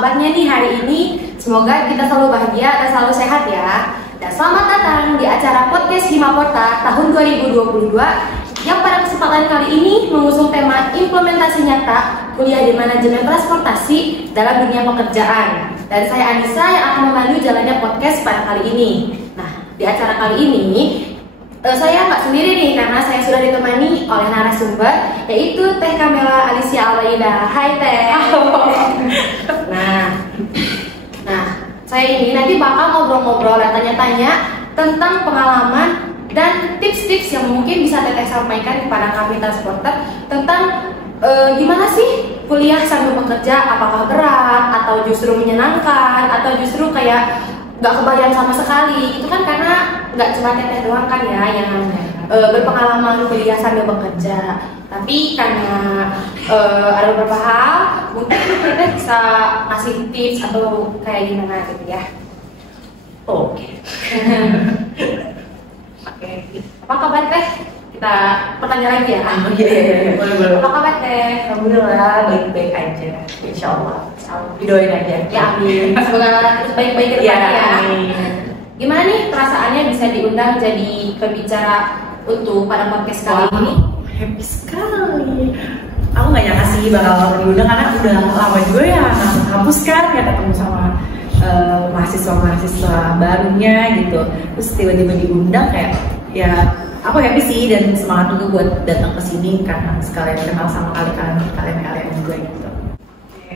kabarnya nih hari ini? Semoga kita selalu bahagia dan selalu sehat ya. Dan selamat datang di acara podcast Himaporta tahun 2022 yang pada kesempatan kali ini mengusung tema implementasi nyata kuliah di manajemen transportasi dalam dunia pekerjaan. Dan saya Anissa yang akan memandu jalannya podcast pada kali ini. Nah, di acara kali ini saya nggak sendiri nih karena saya sudah ditemani oleh narasumber yaitu Teh Kamela Alicia Albaida. Hai Teh. Nah, saya ini nanti bakal ngobrol-ngobrol dan tanya-tanya tentang pengalaman dan tips-tips yang mungkin bisa Teteh sampaikan kepada kami transporter tentang gimana sih kuliah sambil bekerja, apakah berat atau justru menyenangkan atau justru kayak nggak kebayang sama sekali. Itu kan karena nggak cuma Teteh doang kan ya yang berpengalaman kuliah sambil bekerja, tapi karena ada beberapa hal mungkin Teteh bisa ngasih tips atau kayak gimana gitu ya. Oke. Apa kabar Teh? Kita pertanyaan lagi ya. Boleh. Apa kabar Teh? Alhamdulillah baik-baik aja. Insya Allah. Didoain aja. Ya amin. Semoga baik-baik ke depannya ya. Amin. Gimana nih perasaannya bisa diundang jadi pembicara untuk pada podcast kali ini? Happy sekali. Aku nggak nyangka sih bakal diundang karena udah lama juga ya kampus kan ya ketemu sama mahasiswa barunya gitu. Terus tiba-tiba diundang kayak ya aku happy sih dan semangat juga buat datang ke sini karena sekalian kenal sama kalian juga gitu.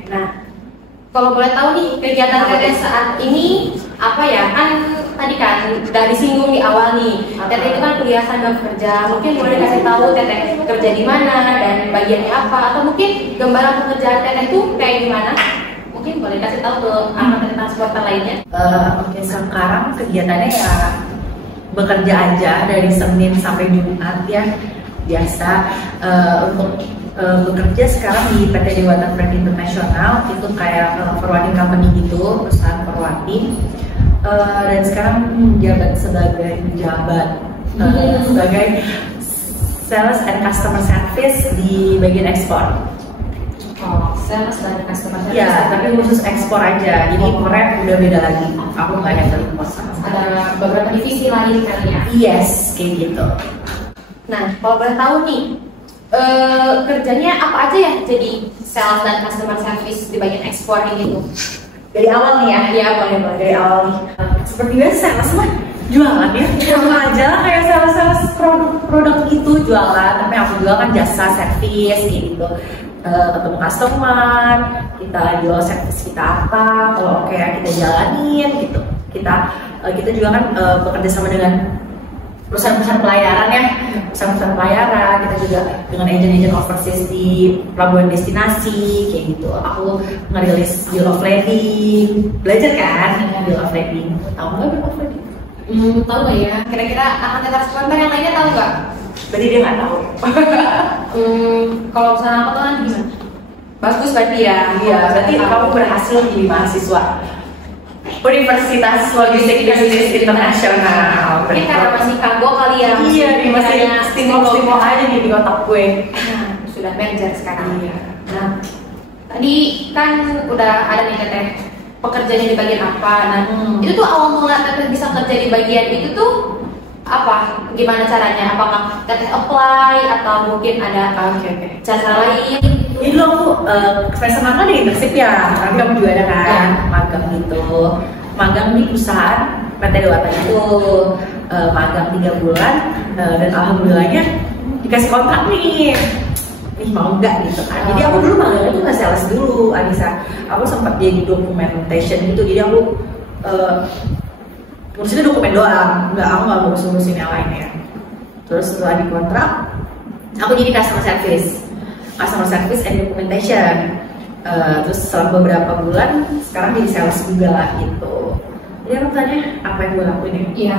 Nah, kalau boleh tahu nih kegiatan Teteh saat ini apa ya? Kan tadi kan udah disinggung di awal nih. Teteh itu kan kuliah sambil kerja. Mungkin boleh kasih tahu Teteh kerja di mana dan bagiannya apa, atau mungkin gambaran pekerjaan Teteh itu kayak gimana? Mungkin boleh kasih tahu ke anak transporter lainnya. Oke, sekarang kegiatannya ya bekerja aja dari Senin sampai Jumat ya biasa. Untuk bekerja sekarang di PT Dewata Freight International, itu kayak forwarding company gitu, perusahaan forwarding. Dan sekarang menjabat sebagai sales and customer service di bagian ekspor. Oh, sales dan customer service. Ya, tapi khusus ekspor aja. Jadi rep udah beda lagi. Aku nggak handle impor sama sekali. Ada beberapa divisi lain kali ya. Yes, kayak gitu. Nah, kalau boleh tahu nih, kerjanya apa aja ya jadi sales dan customer service di bagian ekspor gitu? Dari awal nih ya. Iya, boleh. Dari awal nih. Seperti biasa, sales mah jualan ya. Sama aja lah kayak sales produk itu jualan. Tapi aku juga kan jasa servis kayak gitu. Ketemu customer, kita jual servis kita apa, kalau oke kita jalanin gitu. Kita juga kan bekerja sama dengan perusahaan-perusahaan pelayaran ya, perusahaan-perusahaan pelayaran. Kita juga dengan agent-agent overseas di pelabuhan destinasi kayak gitu. Aku ngerilis bill of lading, belajar kan bill of lading. Tahu nggak bill of lading? Tahu nggak ya? Kira-kira akan transporter yang lainnya tahu nggak? Berarti dia nggak tahu. Kalau misalnya aku tahu gimana? Bagus berarti ya. Iya, berarti kamu berhasil jadi mahasiswa Universitas Logistik Bisnis Internasional. Mungkin karena masih kagok kali ya. Iya, masih stimul aja nih di otak gue. Nah, sudah manajer sekarang. Iya. Nah, tadi kan udah ada nih Teteh pekerjaannya di bagian apa. Nah, itu tuh awal mula Teteh bisa kerja di bagian itu tuh apa? Gimana caranya? Apakah Teteh apply atau mungkin ada cara lain? Jadi dulu aku semester magang di internship ya, tapi kamu juga ada kan magang gitu. Magang di perusahaan PT Dewata itu magang 3 bulan dan alhamdulillahnya dikasih kontrak nih mau nggak gitu kan. Jadi aku dulu magangnya tuh nggak sales dulu, Anissa. Aku sempat jadi documentation gitu, jadi aku ngurusinnya dokumen doang, aku nggak mau ngurusin yang lainnya. Terus setelah dikontrak, aku jadi customer service and documentation. Terus setelah beberapa bulan, sekarang jadi sales juga lah gitu. Jadi aku tanya, apa yang gue lakuin ya? Iya,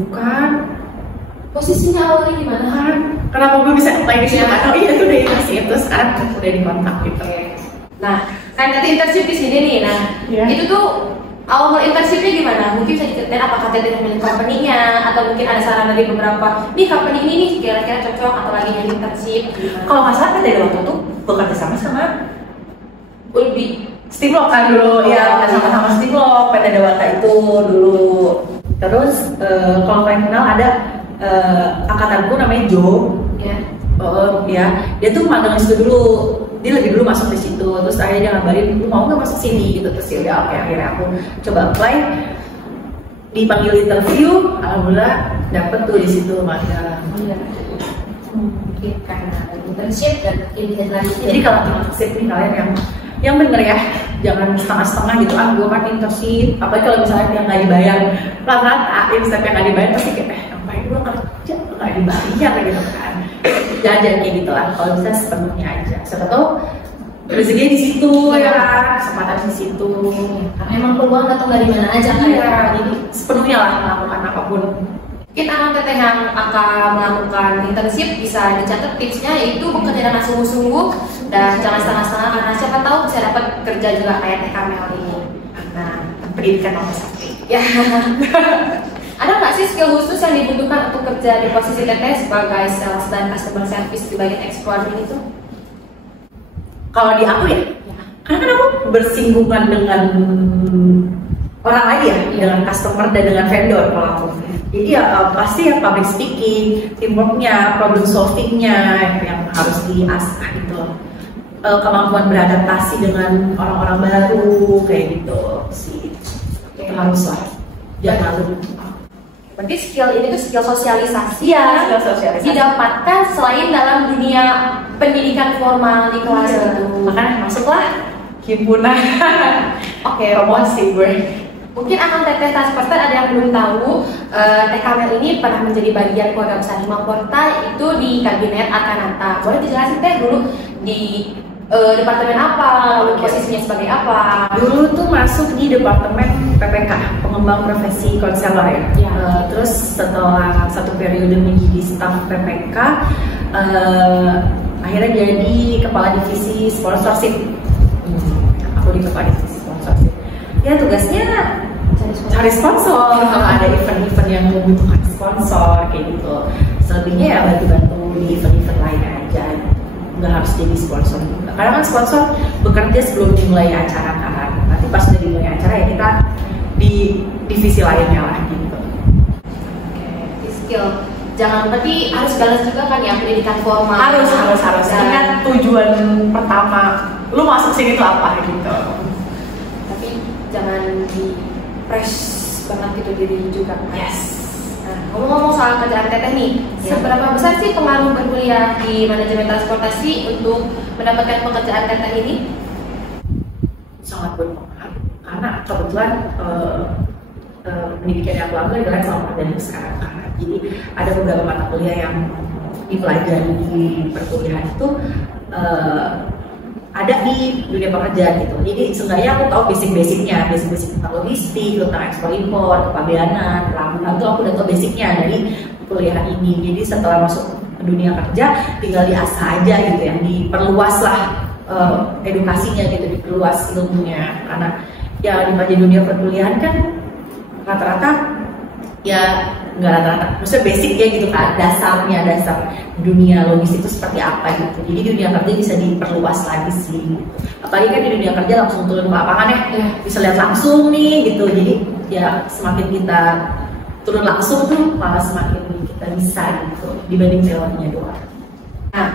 Bukan. posisinya awalnya gimana? Kan, kenapa gue bisa apply di sini? Oh iya, itu udah dikasih itu, sekarang udah dikontak gitu. Nah, kan nanti internship di sini nih. Nah, itu tuh awal internshipnya gimana? Mungkin bisa diceritain apakah Teteh memilih company-nya atau mungkin ada saran dari beberapa nih company ini nih kira-kira cocok atau lagi nyari internship? Kalau nggak salah PT Dewata tuh bekerja sama lebih Stimlok kan dulu, ya sama-sama Stimlok, PT Dewata itu dulu. Terus kalau kalian kenal ada angkatanku namanya Jo. Ya. Ya, dia tuh magang di situ dulu. Dia lebih dulu masuk di situ. Terus akhirnya dia ngabarin, lu mau nggak masuk sini gitu. Terus ya oke, akhirnya aku coba apply. Dipanggil interview, alhamdulillah dapet tuh di situ magang. Iya. Mungkin karena internship dan mungkin bisa dilanjutin. Jadi kalau internship nih kalian yang bener ya, jangan setengah-setengah gitu. Gue kan internship, apalagi kalau misalnya yang nggak dibayar, rata-rata internship yang nggak dibayar pasti kayak ngapain gue kerja nggak dibayar gitu kan. Jangan kayak gitu lah. Kalau bisa sepenuhnya aja. Siapa tahu rezekinya di situ ya, kesempatan di situ. Karena emang peluang datang dari mana aja kan. Iya, jadi sepenuhnya lah melakukan apapun. Mungkin anak teteh yang akan melakukan internship bisa dicatat tipsnya, yaitu bekerja dengan sungguh-sungguh dan jangan setengah-setengah, karena siapa tahu bisa dapat kerja juga kayak Teh Kamel ini. Nah, Pendidikan nomor 1. ya. Ada nggak sih skill khusus yang dibutuhkan untuk kerja di posisi teteh sebagai sales dan customer service di bagian ekspor ini tuh? Kalau di aku ya, karena kan aku bersinggungan dengan orang lain ya, dengan customer dan dengan vendor kalau aku. Jadi ya pasti ya public speaking, teamworknya, problem solvingnya yang harus diasah gitu. Kemampuan beradaptasi dengan orang-orang baru kayak gitu sih. Itu harus lah, jangan malu. Berarti skill ini tuh skill sosialisasi Iya, yang skill sosialisasi. didapatkan selain dalam dunia pendidikan formal di kelas itu. Makanya masuklah himpunan. Oke, Promosi gue. mungkin akan teteh transporter ada yang belum tahu, Teh Kamel ini pernah menjadi bagian keluarga besar Himaporta itu di kabinet Akanata. Boleh dijelasin Teh dulu di departemen apa, lalu posisinya sebagai apa? Dulu tuh masuk di departemen PPK, pengembang profesi konselor ya. Terus setelah satu periode menjadi staf PPK, akhirnya jadi kepala divisi sponsorship. Aku di kepala divisi sponsorship. Ya tugasnya cari sponsor kalau ada event-event yang membutuhkan sponsor kayak gitu. Selebihnya ya bantu-bantu di event-event lain aja. Nggak harus jadi sponsor juga. Karena kan sponsor bekerja sebelum dimulai acara kan. Nanti pas udah dimulai acara ya kita di divisi lainnya lah gitu. Oke, skill. Jangan berarti harus balance juga kan ya pendidikan formal. Harus. Ini kan tujuan pertama lu masuk sini tuh apa gitu. Tapi jangan di press banget gitu diri juga. Yes. Nah, ngomong-ngomong soal kerjaan teteh nih, seberapa besar sih pengaruh berkuliah di manajemen transportasi untuk mendapatkan pekerjaan teteh ini? Sangat berpengaruh karena kebetulan pendidikan yang aku ambil adalah sama dari sekarang kan. Jadi ada beberapa mata kuliah yang dipelajari di perkuliahan itu ada di dunia pekerjaan gitu. Jadi seenggaknya aku tahu basic-basicnya, basic tentang logistik, tentang ekspor impor, kepabeanan, pelabuhan itu aku udah tahu basicnya dari kuliah ini. Jadi setelah masuk ke dunia kerja tinggal diasah aja gitu, yang diperluas lah edukasinya gitu, diperluas ilmunya. Karena ya di dunia perkuliahan kan rata-rata ya nggak rata-rata, maksudnya basic ya gitu kan, dasar dunia logistik itu seperti apa gitu. Jadi dunia kerja bisa diperluas lagi sih, apalagi kan di dunia kerja langsung turun ke lapangan ya, bisa lihat langsung nih gitu. Jadi ya semakin kita turun langsung tuh malah semakin kita bisa gitu dibanding teorinya doang. Nah,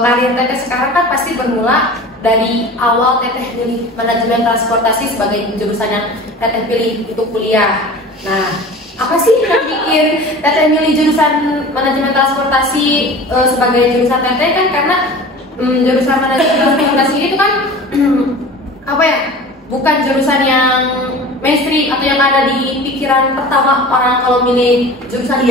karir teteh sekarang kan pasti bermula dari awal teteh pilih manajemen transportasi sebagai jurusan yang teteh pilih untuk kuliah. Nah, apa sih yang bikin teteh milih jurusan manajemen transportasi sebagai jurusan teteh kan? Karena jurusan manajemen transportasi itu kan apa ya, bukan jurusan yang mainstream atau yang ada di pikiran pertama orang kalau milih jurusan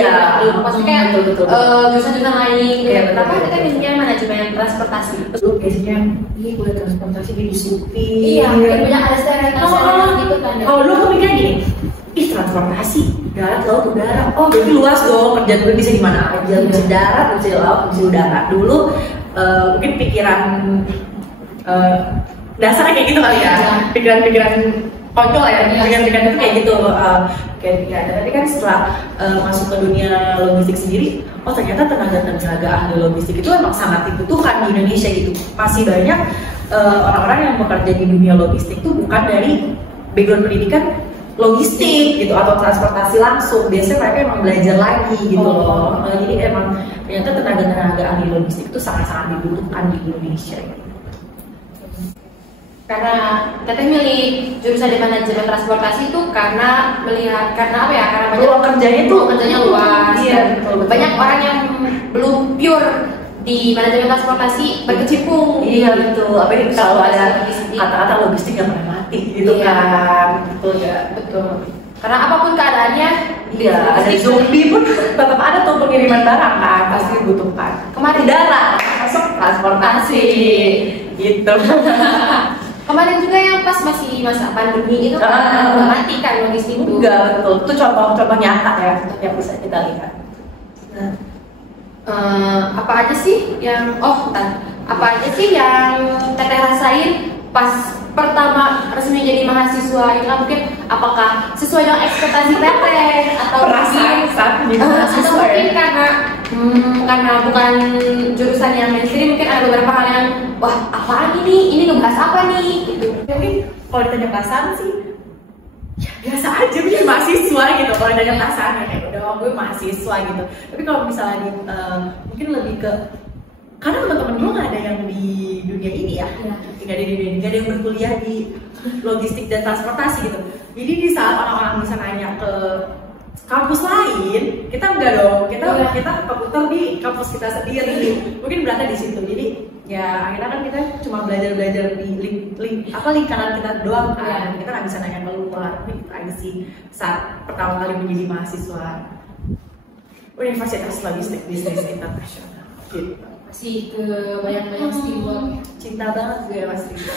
maksudnya betul. Jurusan lain. Ya, Kenapa teteh milihnya manajemen transportasi? Betul, biasanya ini kuliah transportasi di supir. Iya, banyak ada stereotip gitu kan. Kalau lu mikir gini, ih transportasi darat, laut, udara, oh jadi luas dong, kerjaan gue bisa di mana aja, bisa darat, bisa laut, bisa udara. Dulu mungkin pikiran dasarnya kayak gitu kali ya, pikiran konyol ya, pikiran itu kayak gitu. Tapi kan setelah masuk ke dunia logistik sendiri, oh ternyata tenaga ahli logistik itu emang sangat dibutuhkan di Indonesia gitu. Masih banyak orang-orang yang bekerja di dunia logistik itu bukan dari background pendidikan logistik gitu atau transportasi langsung. Biasanya mereka emang belajar lagi gitu loh. Jadi emang ternyata tenaga ahli logistik itu sangat-sangat dibutuhkan di Indonesia gitu. Karena teteh milih jurusan di manajemen transportasi itu karena apa ya, karena banyak kerjanya luas. Iya, betul. Banyak orang yang belum pure di manajemen transportasi berkecimpung. Iya betul. Apa ini selalu ada kata-kata logistik yang pernah mati gitu kan. Betul ya. Betul. Karena apapun keadaannya, iya, ada zombie pun tetap ada tuh pengiriman barang kan, pasti dibutuhkan. Kemarin udara masuk transportasi gitu. Kemarin juga yang pas masih masa pandemi itu kan mati kan logistik itu. Enggak, betul. Itu contoh nyata ya yang bisa kita lihat. Apa aja sih yang teteh rasain pas pertama resmi jadi mahasiswa itu? Mungkin apakah sesuai dengan ekspektasi teteh atau mungkin karena bukan jurusan yang mainstream, mungkin ada beberapa hal yang wah apaan ini ngebahas apa nih gitu. Mungkin kalau ditanya perasaan sih ya biasa aja, gue mahasiswa gitu. Kalau ditanya perasaan ya udah gue mahasiswa gitu. Tapi kalau misalnya mungkin lebih ke karena teman-teman gue nggak ada yang di dunia ini ya, nggak ada yang berkuliah di logistik dan transportasi gitu. Jadi di saat orang-orang bisa nanya ke kampus lain, kita enggak dong, kita keputar di kampus kita sendiri, mungkin berada di situ. Jadi ya akhirnya kan kita cuma belajar di lingkaran kita doang kan, kita nggak bisa nanya keluar. Itu aja sih saat pertama kali menjadi mahasiswa Universitas Logistik Bisnis Internasional gitu. Masih ke banyak stiwak. Cinta banget gue Mas Riko.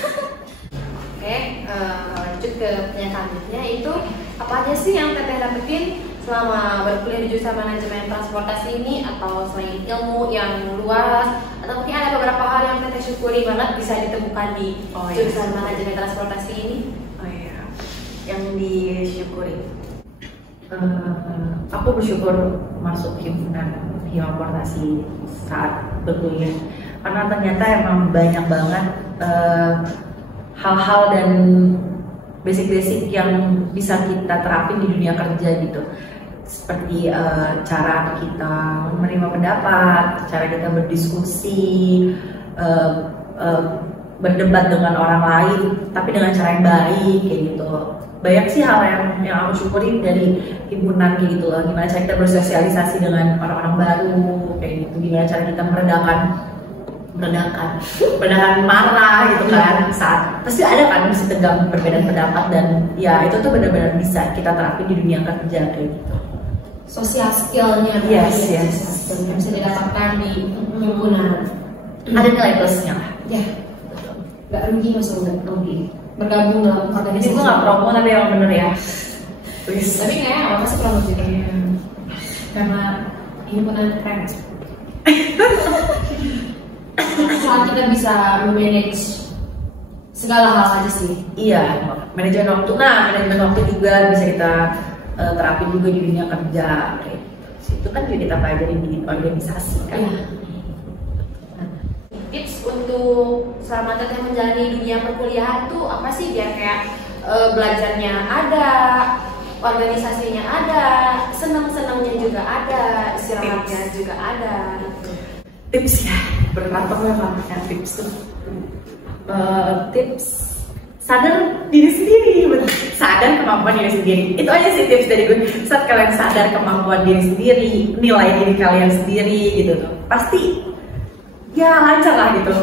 Oke, lanjut ke pertanyaan selanjutnya, itu apa aja sih yang teteh dapetin selama berkuliah di jurusan manajemen transportasi ini, atau selain ilmu yang luas, atau mungkin ada beberapa hal yang teteh syukuri banget bisa ditemukan di jurusan manajemen transportasi ini? Yang disyukuri, aku bersyukur masuk himpunan transportasi saat berkuliah, karena ternyata emang banyak banget hal-hal dan basic yang bisa kita terapin di dunia kerja gitu. Seperti cara kita menerima pendapat, cara kita berdiskusi, berdebat dengan orang lain, tapi dengan cara yang baik kayak gitu. Banyak sih hal yang aku syukurin dari himpunan kayak gitu loh. Gimana cara kita bersosialisasi dengan orang-orang baru kayak gitu. Gimana cara kita meredakan marah gitu kan. Saat pasti ada kan mesti tegang perbedaan pendapat, dan ya itu tuh benar-benar bisa kita terapin di dunia kerja kayak gitu. Social skillnya yes. Yang bisa didapatkan di himpunan. Ada nilai plusnya lah. Ya, nggak rugi, maksudnya nggak rugi bergabung dalam organisasi. Ini gue nggak promo tapi emang bener ya. Tapi kayaknya apa sih promo juga karena himpunan keren. Saat kita bisa memanage segala hal aja sih. Iya, manajemen waktu. Nah, manajemen waktu juga bisa kita terapin juga di dunia kerja. Kayak gitu. Itu kan juga kita pelajari di organisasi kan. Iya. Tips untuk selama teteh menjalani dunia perkuliahan tuh apa sih, biar kayak belajarnya ada, organisasinya ada, senang-senangnya juga ada, istirahatnya juga ada. Tips ya, berat banget ya tips tuh. Tips sadar diri sendiri, sadar kemampuan diri sendiri. Itu aja sih tips dari gue. Saat kalian sadar kemampuan diri sendiri, nilai diri kalian sendiri gitu tuh, pasti ya lancar lah gitu.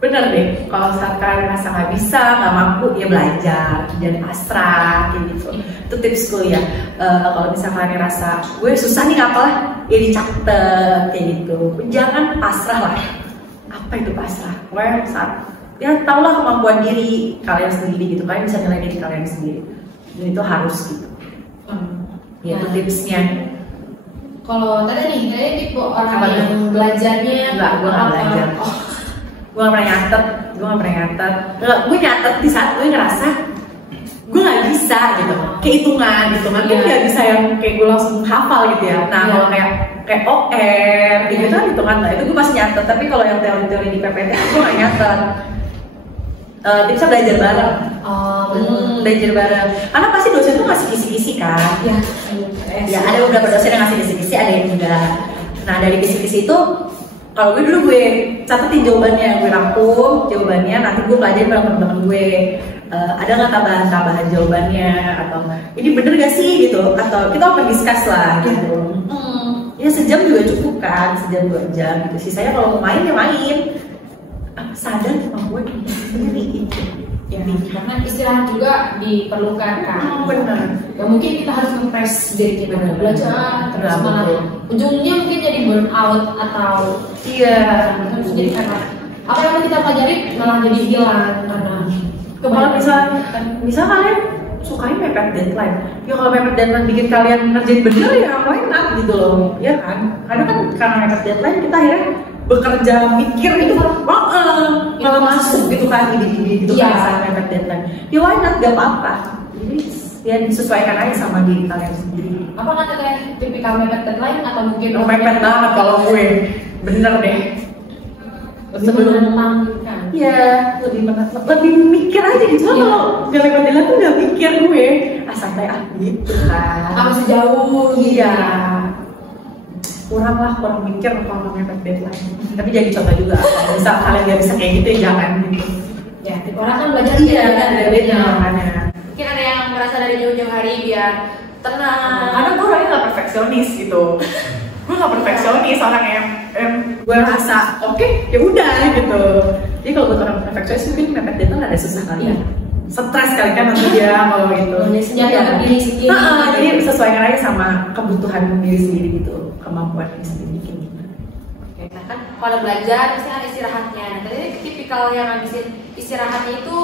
Bener deh, kalau saat kalian rasa nggak bisa, nggak mampu, ya belajar, jangan pasrah kayak gitu. Itu tipsku ya. Kalau misalnya kalian rasa gue susah nih apalah, ya dicatat kayak gitu. Jangan pasrah lah. Apa itu pasrah? Kalian saat ya tahulah kemampuan diri kalian sendiri gitu. Kalian bisa nilai diri kalian sendiri. Dan itu harus gitu. Ya itu tipsnya. Kalau tadi tipe orang yang belajarnya enggak, gue nggak belajar. Gue nggak pernah nyatet. Gue nyatet di saat gue ngerasa gue nggak nggak bisa gitu, kehitungan kan nggak bisa yang kayak gue langsung hafal gitu ya. Nah kalau kayak OR gitu kan hitungan lah, itu gue masih nyatet. Tapi kalau yang teori-teori di PPT gue nggak nyatet. Tipsnya belajar bareng. Belajar bareng. Karena pasti dosen tuh ngasih kisi-kisi kan. Ya ada beberapa dosen yang ngasih kisi-kisi, ada yang enggak. Nah dari kisi-kisi itu, kalau gue catetin jawabannya, gue rangkum jawabannya, nanti gue pelajarin bareng temen-temen gue. Ada nggak tambahan jawabannya, atau ini bener gak sih gitu, atau kita open discuss lah gitu. Ya sejam juga cukup kan, sejam 2 jam gitu. Sisanya kalau mau main ya main. Sadar sama gue sendiri gitu. Ya, karena istirahat juga diperlukan kan. Benar. Ya mungkin kita harus ngepres diri kita belajar, terus malah ujungnya mungkin jadi burn out atau terus jadi karena apa yang kita pelajari malah jadi hilang karena kalau misal kalian sukain mepet deadline, ya kalau mepet deadline bikin kalian ngerjain bener ya why not gitu loh, ya kan? Karena mepet deadline kita akhirnya bekerja mikir itu kalau masuk gitu kan ide-ide gitu kan saat mepet deadline, ya why not, gak apa-apa. Jadi ya disesuaikan aja sama diri kalian sendiri. Apakah teteh tipikal mepet deadline atau mungkin mepet banget kalau gue, bener deh. Sebelum ya lebih mikir aja gitu. Kalau gak mepet deadline tuh udah mikir gue, santai gitu kan. Masih jauh. Iya. Kurang mikir kalau mepet deadline. Tapi jangan dicoba juga. Kalau misal kalian gak bisa kayak gitu ya jangan gitu. Ya, orang kan belajar beda makanya. Mungkin ada yang merasa dari jauh-jauh hari biar tenang. Karena gue orangnya gak perfeksionis gitu. Gue gak perfeksionis, orang yang gue rasa oke, ya udah gitu. Jadi kalau buat orang perfeksionis mungkin mepet deadline ada susah kali ya. Stres kali kan nanti dia kalau gitu. Senjata diri sendiri. Jadi sesuaikan aja sama kebutuhan diri sendiri gitu, kemampuan diri sendiri gitu. Oke, nah kan kalau belajar pasti ada istirahatnya. Nah, tadi tipikal yang ngabisin istirahatnya itu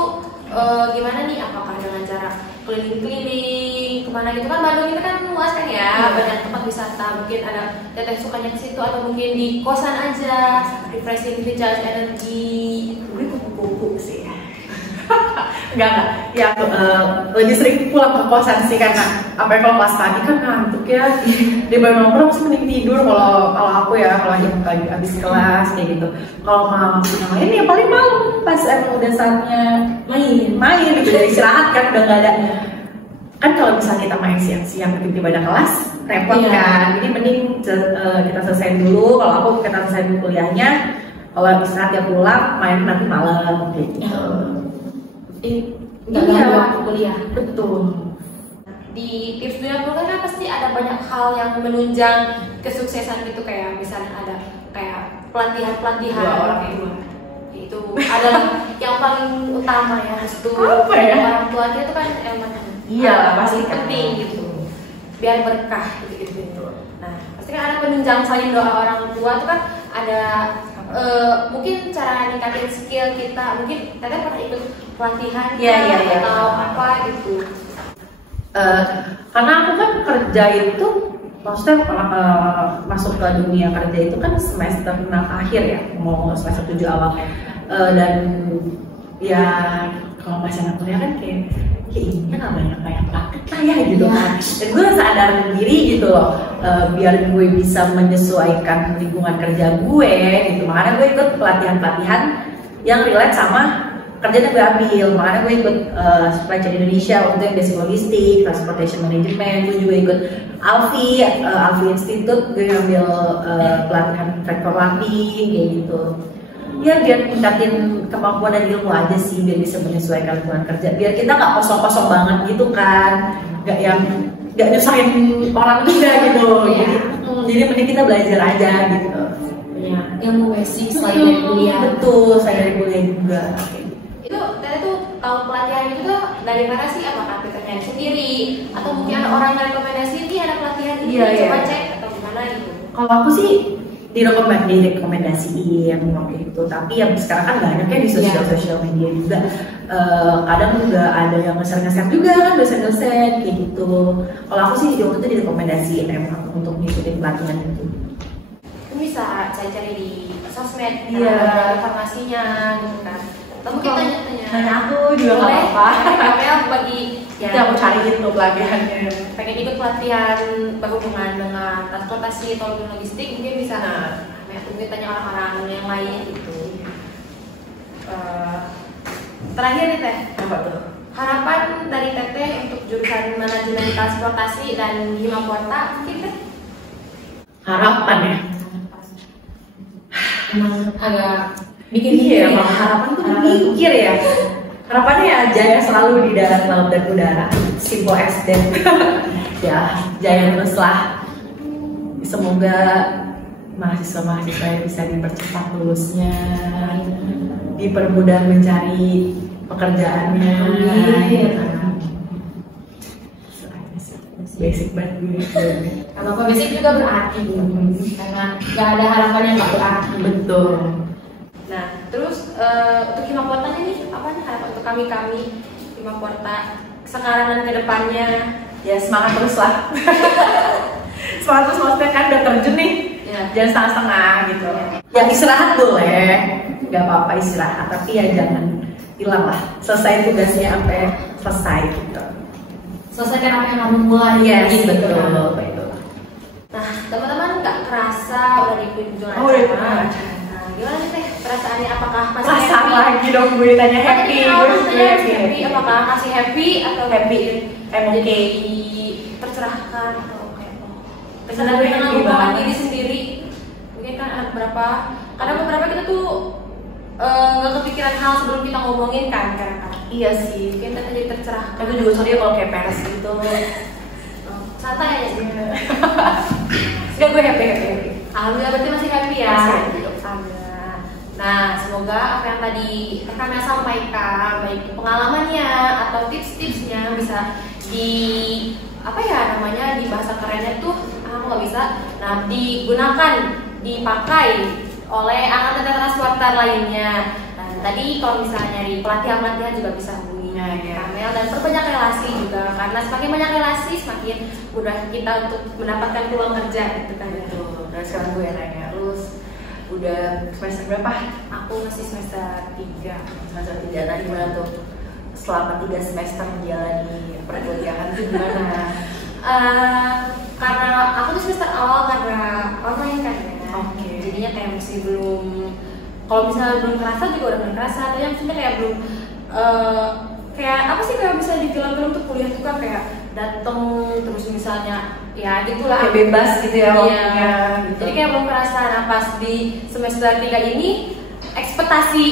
gimana nih? Apakah dengan cara keliling-keliling kemana gitu kan? Bandung itu kan luas kan ya, banyak tempat wisata. Mungkin ada teteh sukanya ke situ atau mungkin di kosan aja, refreshing, recharge energi. Gue kupu-kupu sih ya. Enggak, ya lebih sering pulang ke kosan sih karena apa ya, kalau pas pagi kan ngantuk ya, di bangun nongkrong sih mending tidur kalau aku ya, kalau lagi habis kelas kayak gitu. Kalau mau main ya paling malam pas emang udah saatnya main gitu, dari istirahat kan udah nggak ada. Kan kalau misalnya kita main siang-siang tiba-tiba ada kelas repot kan, jadi mending kita selesai dulu. Kalau aku kita selesai dulu kuliahnya, kalau istirahat ya pulang, main nanti malam kayak gitu. Nggak ada waktu kuliah. Betul. Di tips dunia kuliah kan pasti ada banyak hal yang menunjang kesuksesan gitu, kayak misalnya ada kayak pelatihan itu adalah yang paling utama ya, restu orang tua kita itu kan emang pasti penting gitu biar berkah gitu. Nah pasti kan ada penunjang selain doa orang tua itu kan ada mungkin cara ningkatin skill kita. Mungkin teteh pernah ikut pelatihan atau apa gitu? Karena aku kan kerja itu, maksudnya masuk ke dunia kerja itu kan semester 6 akhir ya, mau semester 7 awal. Dan ya kalau pas anak kuliah kan kayak ini nggak banyak praktek lah ya gitu kan. Dan gue sadar diri gitu loh, biar gue bisa menyesuaikan lingkungan kerja gue gitu. Makanya gue ikut pelatihan yang relate sama kerjaan yang gue ambil. Makanya gue ikut Supply Chain Indonesia waktu yang basic logistik, transportation management. Gue juga ikut Alfi Institute, gue ngambil pelatihan vector mapping kayak gitu. Ya biar tingkatin kemampuan dan ilmu aja sih, biar bisa menyesuaikan lingkungan kerja, biar kita nggak kosong-kosong banget gitu kan, nggak nyusahin orang juga gitu. Jadi mending kita belajar aja gitu. Ilmu basic selain dari kuliah. Betul, saya dari kuliah juga. Itu tadi tuh kalau pelatihan itu tuh dari mana sih? Apakah kita nyari sendiri atau mungkin ada orang yang rekomendasi ini ada pelatihan ini, coba cek atau gimana gitu? Kalau aku sih direkomendasiin waktu itu, tapi yang sekarang kan banyak ya di sosial media juga. Kadang juga ada yang nge-share juga kan dosen-dosen kayak gitu. Kalau aku sih waktu itu direkomendasiin emang untuk ngikutin pelatihan itu. Bisa saya cari di sosmed, ada informasinya gitu kan. atau mungkin tanya-tanya. Nanya aku juga nggak apa-apa. Kamel bagi Itu aku cari itu pelatihannya. pengen ikut pelatihan berhubungan dengan transportasi atau logistik mungkin bisa mungkin tanya orang-orang yang lain gitu. Terakhir nih Teh, Apa tuh? harapan dari Teteh untuk jurusan manajemen transportasi dan Himapuata mungkin Teh? Harapan ya? Emang agak bikin Iya, emang harapan tuh mikir ya. Harapannya ya jaya selalu di darat, laut, dan udara. Simple as that. Ya, jaya terus lah. Semoga mahasiswa-mahasiswa bisa dipercepat lulusnya, dipermudah mencari pekerjaannya. Basic banget gue. Kalau basic juga berarti karena nggak ada harapan yang nggak berarti. Betul. Nah, terus untuk Himapuata nih apa nih harapan untuk kami Himapuata sekarang dan kedepannya? Ya semangat terus lah. Semangat terus maksudnya kan udah terjun nih. Ya. Jangan setengah-setengah gitu. Ya istirahat boleh, nggak apa-apa istirahat. Tapi ya jangan hilang lah. Selesai tugasnya sampai selesai gitu. Selesaikan apa yang kamu mulai. Yes, gitu. betul. Nah, teman-teman nggak kerasa udah di kunjungan Oh, udah acara. Nah, gimana nih Teh perasaannya? Apakah masih Perasaan happy? lagi dong gue tanya happy. Gue happy. Apakah masih happy atau Happy. jadi tercerahkan atau kayak kesadaran Gue dengan happy mengumpulkan banget. diri sendiri? Mungkin kan ada beberapa, kadang beberapa kita tuh nggak kepikiran hal sebelum kita ngomongin kan kadang-kadang. Iya sih. Mungkin kita jadi tercerahkan. Aku juga sorry ya kalau kayak peres gitu. Santai aja sih. Sekarang gue happy. Alhamdulillah berarti masih happy ya. Masih happy. Alhamdulillah. Nah, semoga apa yang tadi kami sampaikan, baik itu pengalamannya atau tips-tipsnya bisa di apa ya namanya di bahasa kerennya tuh aku nggak bisa. Nah, digunakan, dipakai oleh angkatan transporter lainnya. Nah, tadi kalau misalnya di pelatihan juga bisa hubungi Kamel dan perbanyak relasi juga karena semakin banyak relasi semakin mudah kita untuk mendapatkan peluang kerja gitu kan. Betul. Dan sekarang gue nanya, lu udah semester berapa? Aku masih semester 3. Semester 3. Nah gimana tuh? Selama 3 semester menjalani perkuliahan tuh gimana? Karena aku tuh semester awal karena online kan ya. Oke. Jadinya kayak masih belum, kalau misalnya belum kerasa juga udah belum kerasa. Tapi yang maksudnya kayak belum kayak apa sih kayak bisa di film-film tuh kuliah tuh kan kayak dateng terus misalnya ya gitulah Kayak bebas gitu ya waktunya. Iya. Gitu. Jadi kayak belum kerasa. Nah pas di semester 3 ini ekspektasi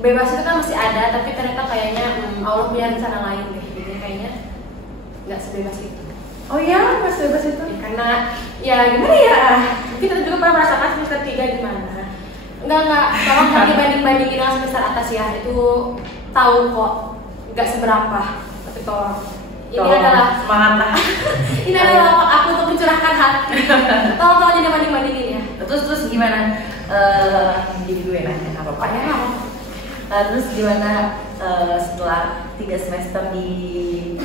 bebas itu kan masih ada, tapi ternyata kayaknya Allah punya rencana lain deh. Jadi kayaknya nggak sebebas itu. Oh iya, pas bebas itu? Ya, karena ya gimana ya, mungkin kita juga pernah merasakan semester 3 gimana. Enggak, tolong jangan dibanding-bandingin dengan semester atas ya. Itu tahu kok nggak seberapa, tapi tolong. Ini adalah semangat lah. ini adalah aku untuk mencurahkan hati. Tolong jangan dibanding-bandingin ya. Terus gimana? Jadi gue nanya apa apa ya? Terus gimana setelah 3 semester di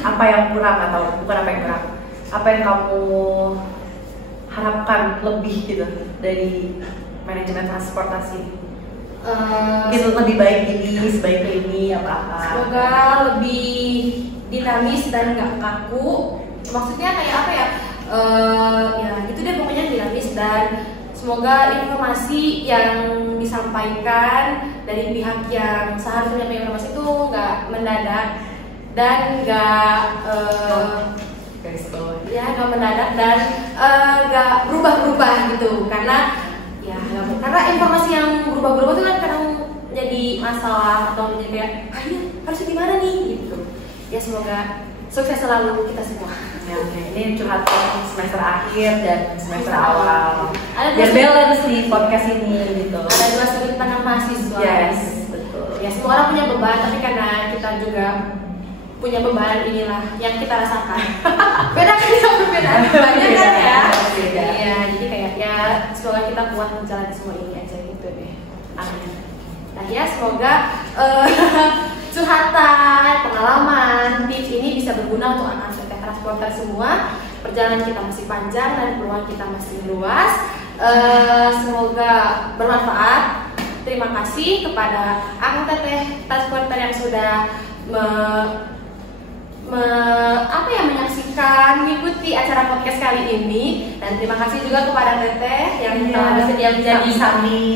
apa yang kurang atau bukan apa yang kurang? Apa yang kamu harapkan lebih gitu dari manajemen transportasi? Gitu lebih baik ini, sebaik ini apa? Semoga lebih dinamis dan nggak kaku. Maksudnya kayak apa ya? Ya gitu deh pokoknya dinamis dan semoga informasi yang disampaikan dari pihak yang seharusnya punya informasi itu nggak mendadak dan nggak ya nggak mendadak dan nggak berubah-berubah gitu karena ya karena informasi yang berubah-berubah itu kan kadang jadi masalah atau menjadi kayak ini harus gimana nih gitu ya. Semoga sukses selalu kita semua. Ya, oke. Ini curhat semester akhir dan semester awal. Ada biar balance di podcast ini gitu. Ada 2 sudut pandang mahasiswa. Yes, betul. Ya semua orang punya beban, tapi karena kita juga punya beban inilah yang kita rasakan. Beda kan kita berbeda banyak kan ya. Beda. Iya, jadi kayak ya semoga kita kuat menjalani semua ini aja gitu deh. Amin. Nah ya semoga curhatan, pengalaman, tips ini bisa berguna untuk anak transporter semua. Perjalanan kita masih panjang dan peluang kita masih luas. Semoga bermanfaat Terima kasih kepada Akang Teteh transporter yang sudah menyaksikan, mengikuti acara podcast kali ini. Dan terima kasih juga kepada Teteh yang telah bersedia menjadi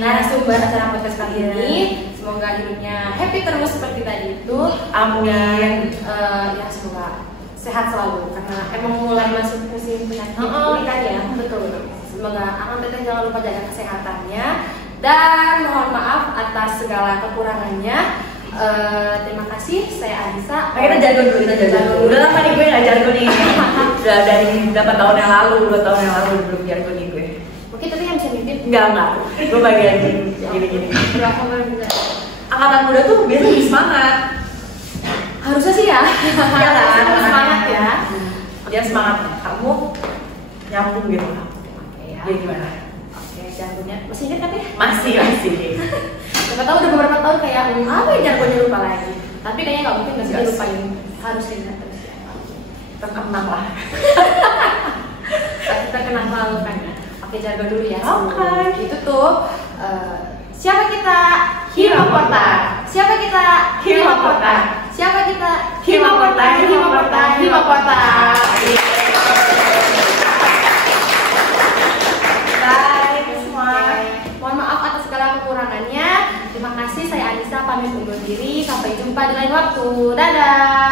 narasumber acara podcast kali ini. Semoga hidupnya happy terus seperti tadi itu. Amin. Dan ya semoga sehat selalu karena emang mulai masuk musim penyakit ini kan ya. Betul. Semoga Akang Teteh jangan lupa jaga kesehatannya dan mohon maaf atas segala kekurangannya. Terima kasih, saya Anissa. Kita jargon dulu, Udah lama nih gue nggak jargon nih. Udah dari berapa tahun yang lalu, 2 tahun yang lalu belum jargon nih gue. Mungkin tapi yang bisa nitip. Enggak. Gue bagian gini. Angkatan muda tuh biasanya lebih semangat. Harusnya sih ya. Iya kan? Semangat ya. Dia semangat. Kamu nyambung gitu. Oke ya. Jadi gimana? Oke, jargonnya masih ingat kan ya? Masih. Siapa tahu udah beberapa tahun kayak apa ya jargonnya lupa lagi. Tapi kayaknya nggak mungkin nggak sih lupain. Harus ingat terus ya. Terkenang lah. Kita kenal selalu kan ya. Oke, jargon dulu ya. Oke. Itu tuh siapa kita? Hima Porta. Siapa kita? Hima Porta. Siapa kita? Hima Porta. Hima Porta. Hima Porta. Bye semua. Mohon maaf atas segala kekurangannya. Terima kasih, saya Anissa pamit undur diri. Sampai jumpa di lain waktu. Dadah.